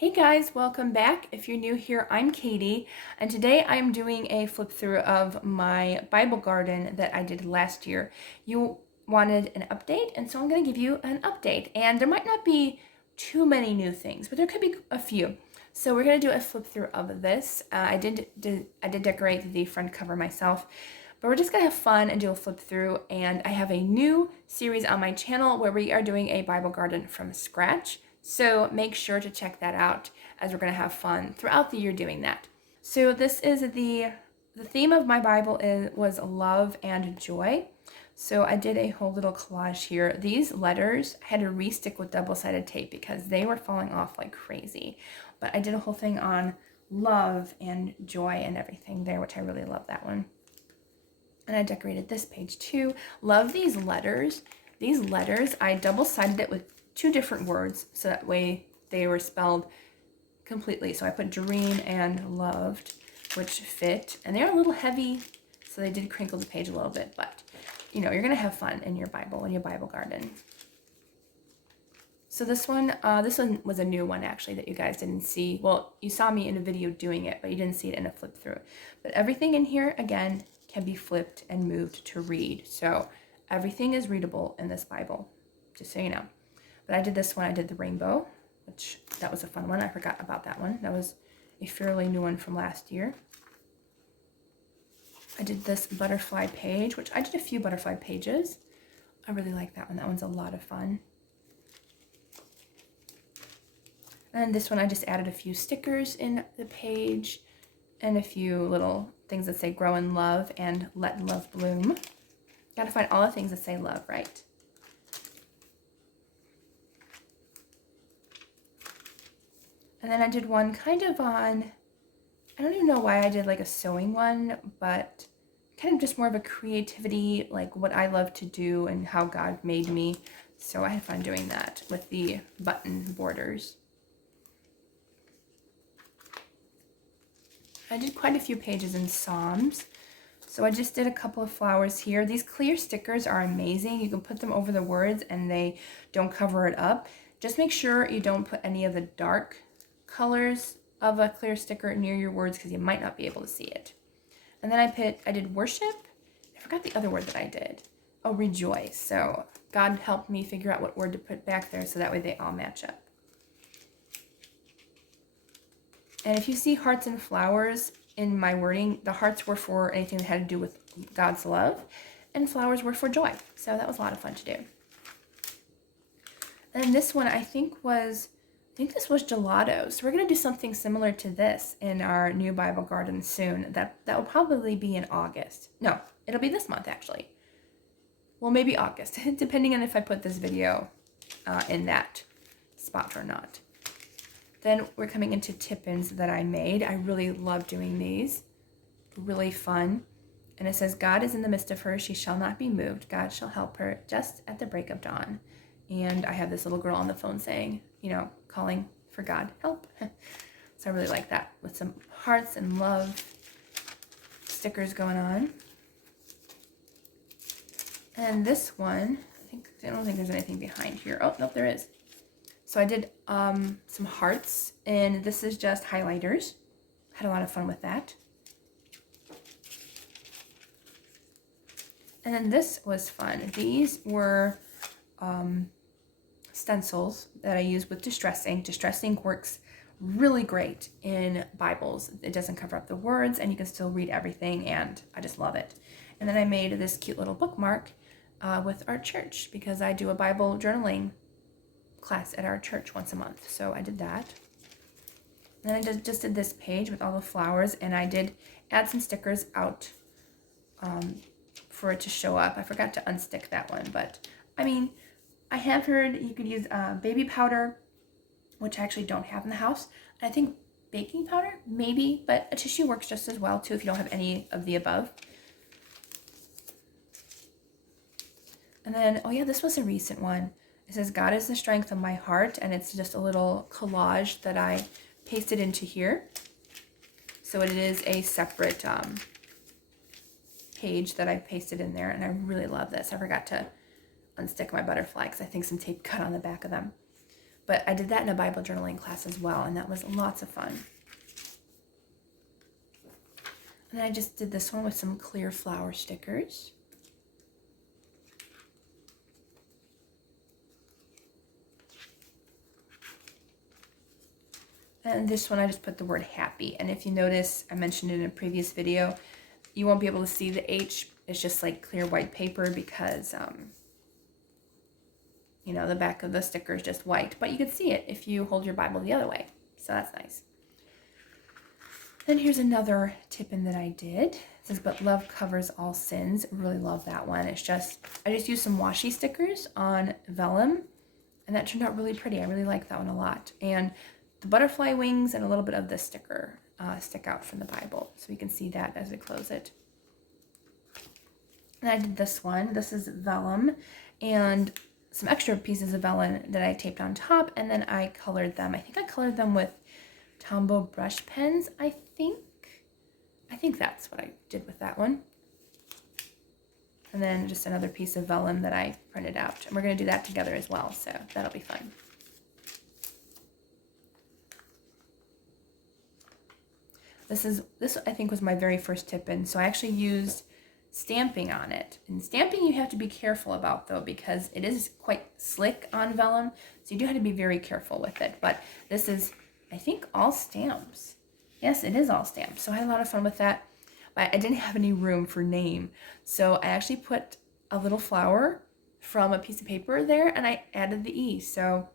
Hey guys, welcome back. If you're new here, I'm Katie, and today I'm doing a flip through of my Bible garden that I did last year. You wanted an update, and so I'm going to give you an update. And there might not be too many new things, but there could be a few. So we're going to do a flip through of this. I did decorate the front cover myself, but we're just going to have fun and do a flip through. And I have a new series on my channel where we are doing a Bible garden from scratch. So make sure to check that out as we're going to have fun throughout the year doing that. So this is the theme of my Bible was love and joy. So I did a whole little collage here. These letters I had to re-stick with double-sided tape because they were falling off like crazy. But I did a whole thing on love and joy and everything there, which I really love that one. And I decorated this page too. Love these letters. These letters, I double-sided it with two different words so that way they were spelled completely. So I put dream and loved, which fit, and they're a little heavy, so they did crinkle the page a little bit, but you know, you're gonna have fun in your Bible garden. So this one was a new one actually that you guys didn't see. Well, you saw me in a video doing it, but you didn't see it in a flip through. But everything in here, again, can be flipped and moved to read. So everything is readable in this Bible, just so you know. But I did this one, I did the rainbow, which that was a fun one. I forgot about that one. That was a fairly new one from last year. I did this butterfly page, which I did a few butterfly pages. I really like that one. That one's a lot of fun. And this one, I just added a few stickers in the page and a few little things that say grow in love and let love bloom. Gotta find all the things that say love, right? And then I did one kind of on, I don't even know why I did like a sewing one, but kind of just more of a creativity, like what I love to do and how God made me. So I had fun doing that with the button borders. I did quite a few pages in Psalms. So I just did a couple of flowers here. These clear stickers are amazing. You can put them over the words and they don't cover it up. Just make sure you don't put any of the dark colors of a clear sticker near your words because you might not be able to see it. And then I did worship. I forgot the other word that I did. Oh, rejoice. So God helped me figure out what word to put back there so that way they all match up. And if you see hearts and flowers in my wording, the hearts were for anything that had to do with God's love, and flowers were for joy. So that was a lot of fun to do. And this one I think this was gelato. So we're going to do something similar to this in our new Bible garden soon. That will probably be in August. No, it'll be this month actually. Well, maybe August, depending on if I put this video in that spot or not. Then we're coming into tip-ins that I made. I really love doing these. Really fun. And it says, God is in the midst of her. She shall not be moved. God shall help her just at the break of dawn. And I have this little girl on the phone saying, you know, calling for God, help. So I really like that with some hearts and love stickers going on. And this one, I don't think there's anything behind here. Oh, nope, there is. So I did some hearts, and this is just highlighters. Had a lot of fun with that. And then this was fun. These were stencils that I use with Distress Ink. Distress Ink works really great in Bibles. It doesn't cover up the words, and you can still read everything, and I just love it. And then I made this cute little bookmark with our church because I do a Bible journaling class at our church once a month, so I did that. Then I just did this page with all the flowers, and I did add some stickers out for it to show up. I forgot to unstick that one, but I mean, I have heard you could use baby powder, which I actually don't have in the house. I think baking powder, maybe, but a tissue works just as well too if you don't have any of the above. And then, oh yeah, this was a recent one. It says, God is the strength of my heart, and it's just a little collage that I pasted into here. So it is a separate page that I pasted in there, and I really love this. I forgot to unstick my butterfly because I think some tape cut on the back of them. But I did that in a Bible journaling class as well, and that was lots of fun. And then I just did this one with some clear flower stickers. And this one I just put the word happy. And if you notice, I mentioned it in a previous video, you won't be able to see the H. It's just like clear white paper because, you know, the back of the sticker is just white. But you can see it if you hold your Bible the other way. So that's nice. Then here's another tip-in that I did. It says, but love covers all sins. Really love that one. It's just, I just used some washi stickers on Vellum, and that turned out really pretty. I really like that one a lot. And the butterfly wings and a little bit of this sticker stick out from the Bible. So you can see that as we close it. And I did this one. This is Vellum and some extra pieces of vellum that I taped on top, and then I colored them. I think I colored them with Tombow brush pens, I think that's what I did with that one. And then just another piece of vellum that I printed out. And we're going to do that together as well, so that'll be fun. This I think was my very first tip-in, so I actually used stamping on it. And stamping you have to be careful about though, because it is quite slick on vellum, so you do have to be very careful with it. But this is, I think, all stamps. Yes, it is all stamps. So I had a lot of fun with that, but I didn't have any room for name. So I actually put a little flower from a piece of paper there, and I added the E. So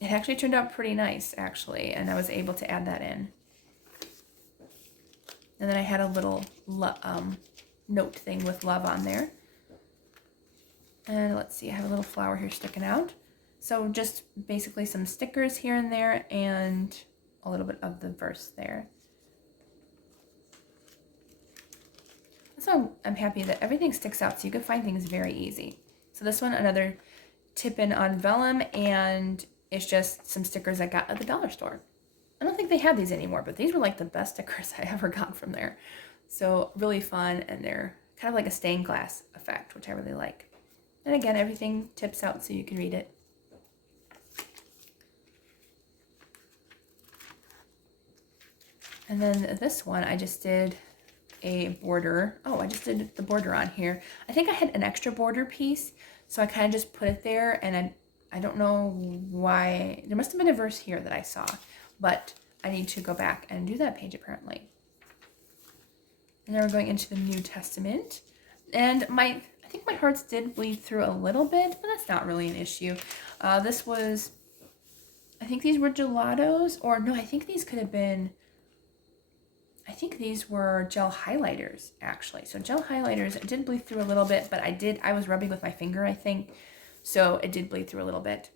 it actually turned out pretty nice, actually, and I was able to add that in. And then I had a little note thing with love on there. And let's see, I have a little flower here sticking out. So just basically some stickers here and there and a little bit of the verse there. So I'm happy that everything sticks out so you can find things very easy. So this one, another tip-in on vellum, and it's just some stickers I got at the dollar store. I don't think they have these anymore, but these were like the best stickers I ever got from there. So really fun, and they're kind of like a stained glass effect, which I really like. And again, everything tips out so you can read it. And then this one, I just did a border. Oh, I just did the border on here. I think I had an extra border piece, so I kind of just put it there, and I don't know why. There must have been a verse here that I saw, but I need to go back and do that page apparently. And then we're going into the New Testament. And I think my hearts did bleed through a little bit, but that's not really an issue. This was, I think these were gelatos, or no, I think these could have been, I think these were gel highlighters, actually. So gel highlighters, it did bleed through a little bit, but I was rubbing with my finger, I think. So it did bleed through a little bit.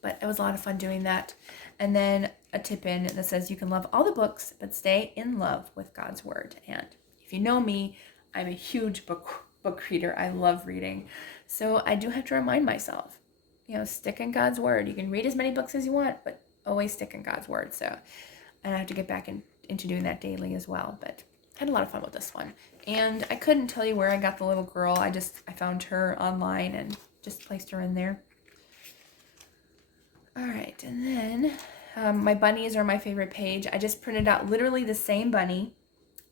But it was a lot of fun doing that. And then a tip-in that says you can love all the books, but stay in love with God's Word. And if you know me, I'm a huge book reader. I love reading. So I do have to remind myself, you know, stick in God's Word. You can read as many books as you want, but always stick in God's Word. So I have to get back into doing that daily as well. But I had a lot of fun with this one. And I couldn't tell you where I got the little girl. I found her online and just placed her in there. All right, and then my bunnies are my favorite page. I just printed out literally the same bunny,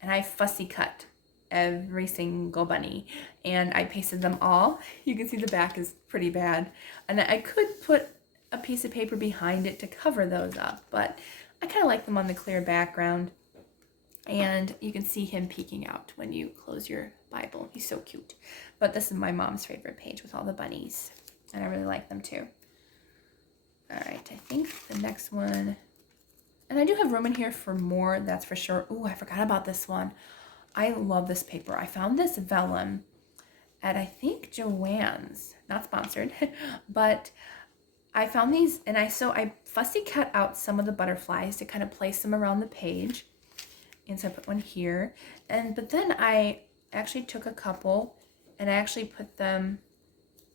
and I fussy cut every single bunny, and I pasted them all. You can see the back is pretty bad, and I could put a piece of paper behind it to cover those up, but I kind of like them on the clear background, and you can see him peeking out when you close your Bible. He's so cute. But this is my mom's favorite page with all the bunnies, and I really like them too. All right, I think the next one, and I do have room in here for more, that's for sure. Ooh, I forgot about this one. I love this paper. I found this vellum at, I think, Joann's, not sponsored, but I found these, and I fussy cut out some of the butterflies to kind of place them around the page. And so I put one here, but then I actually took a couple, and I actually put them,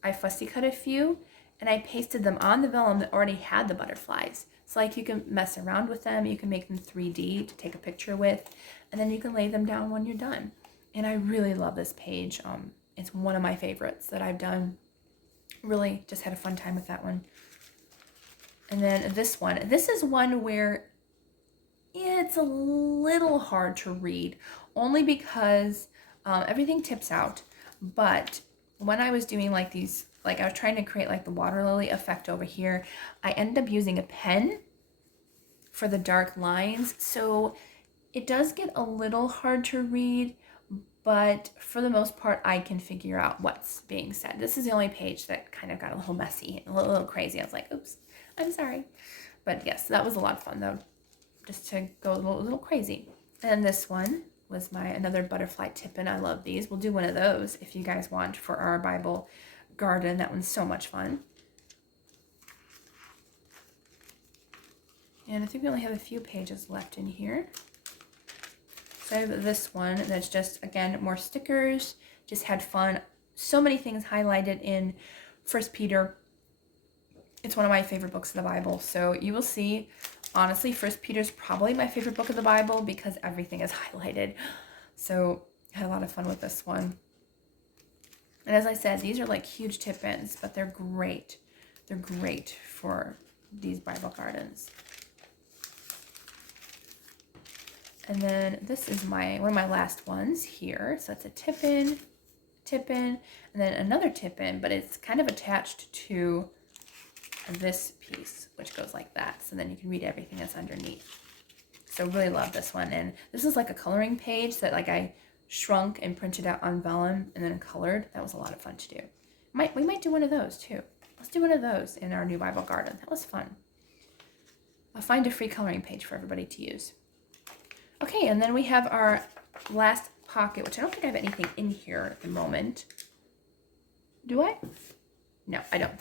I fussy cut a few, and I pasted them on the vellum that already had the butterflies. So like you can mess around with them, you can make them 3D to take a picture with, and then you can lay them down when you're done. And I really love this page. It's one of my favorites that I've done. Really just had a fun time with that one. And then this one. This is one where it's a little hard to read, only because everything tips out. But when I was doing like these, like I was trying to create like the water lily effect over here, I ended up using a pen for the dark lines. So it does get a little hard to read, but for the most part, I can figure out what's being said. This is the only page that kind of got a little messy, a little crazy. I was like, oops, I'm sorry. But yes, that was a lot of fun though, just to go a little crazy. And this one was another butterfly tip-in. I love these. We'll do one of those if you guys want for our Bible garden. That one's so much fun. And I think we only have a few pages left in here. So I have this one that's just, again, more stickers. Just had fun. So many things highlighted in 1 Peter. It's one of my favorite books of the Bible. So you will see, honestly, 1 Peter is probably my favorite book of the Bible because everything is highlighted. So I had a lot of fun with this one. And as I said, these are like huge tip-ins, but they're great. They're great for these Bible gardens. And then this is one of my last ones here. So it's a tip-in, and then another tip-in, but it's kind of attached to this piece, which goes like that. So then you can read everything that's underneath. So really love this one. And this is like a coloring page that like I shrunk and printed out on vellum and then colored. That was a lot of fun to do. We might do one of those too. Let's do one of those in our new Bible garden. That was fun. I'll find a free coloring page for everybody to use. Okay, and then we have our last pocket, which I don't think I have anything in here at the moment. Do I? No, I don't.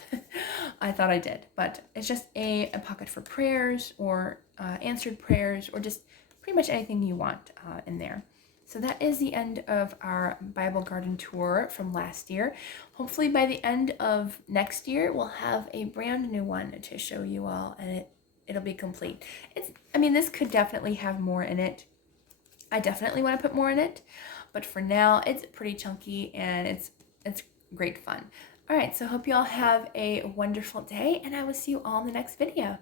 I thought I did, but it's just a pocket for prayers or answered prayers or just pretty much anything you want in there. So that is the end of our Bible garden tour from last year. Hopefully by the end of next year, we'll have a brand new one to show you all, and it'll be complete. This could definitely have more in it. I definitely want to put more in it, but for now, it's pretty chunky and it's great fun. All right, so hope you all have a wonderful day, and I will see you all in the next video.